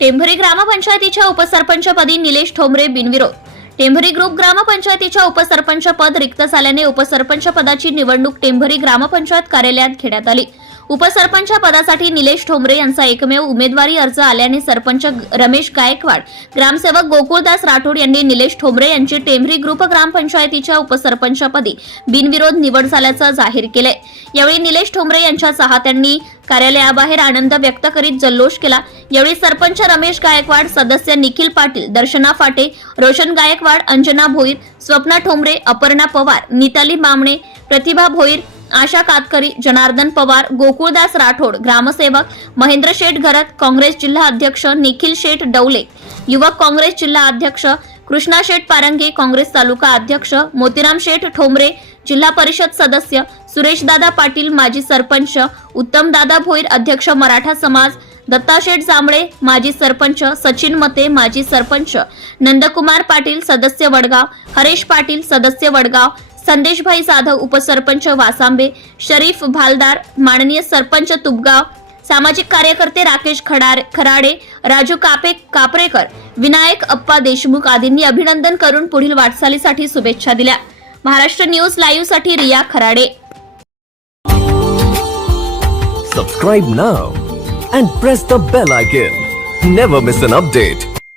टेंभरी ग्रामपंचायतीच्या उपसरपंचपदी निलेश ठोंबरे बिनविरोध. टेंभरी ग्रुप ग्रामपंचायतीच्या उपसरपंच पद रिक्त झाल्याने उपसरपंच पदाची निवडणूक टेंभरी ग्रामपंचायत कार्यालयात घेण्यात आली. उपसरपंच पदासाठी निलेश ठोंबरे यांचा एकमेव उमेदवारी अर्ज आल्याने सरपंच रमेश गायकवाड ग्रामसेवक गोकुळदास राठोड यांनी निलेश ठोंबरे यांची टेंभरी ग्रुप ग्रामपंचायतीच्या उपसरपंचपदी बिनविरोध निवड झाल्याचं जाहीर केलंय. यावेळी निलेश ठोंबरे यांच्या चाहत्यांनी कार्यालयाबाहेर आनंद व्यक्त करीत जल्लोष केला. यावेळी सरपंच रमेश गायकवाड सदस्य निखिल पाटील दर्शना फाटे रोशन गायकवाड अंजना भोईर स्वप्ना ठोंबरे अपर्णा पवार निताली बामणे प्रतिभा भोईर आशा कातकरी जनार्दन पवार गोकुळदास राठोड ग्रामसेवक महेंद्र शेठ घरत काँग्रेस जिल्हा अध्यक्ष निखिल शेठ डवले युवक काँग्रेस जिल्हा अध्यक्ष कृष्णा शेठ पारंगे काँग्रेस तालुका अध्यक्ष मोतीराम शेठ ठोंबरे जिल्हा परिषद सदस्य सुरेशदादा पाटील माजी सरपंच उत्तमदादा भोईर अध्यक्ष मराठा समाज दत्ता शेठ जांभळे माजी सरपंच सचिन मते माजी सरपंच नंदकुमार पाटील सदस्य वडगाव हरेश पाटील सदस्य वडगाव संदेशभाई जाधव उपसरपंच वासांबे शरीफ भालदार माननीय सरपंच तुबगाव सामाजिक कार्यकर्ते राकेश खडारे खराडे राजू कापे कापरेकर विनायक अप्पा देशमुख आदींनी अभिनंदन करून पुढील वाटचालीसाठी शुभेच्छा दिल्या. Maharashtra news लाईव्हसाठी Riya Kharade. Subscribe now and press the bell icon never miss an update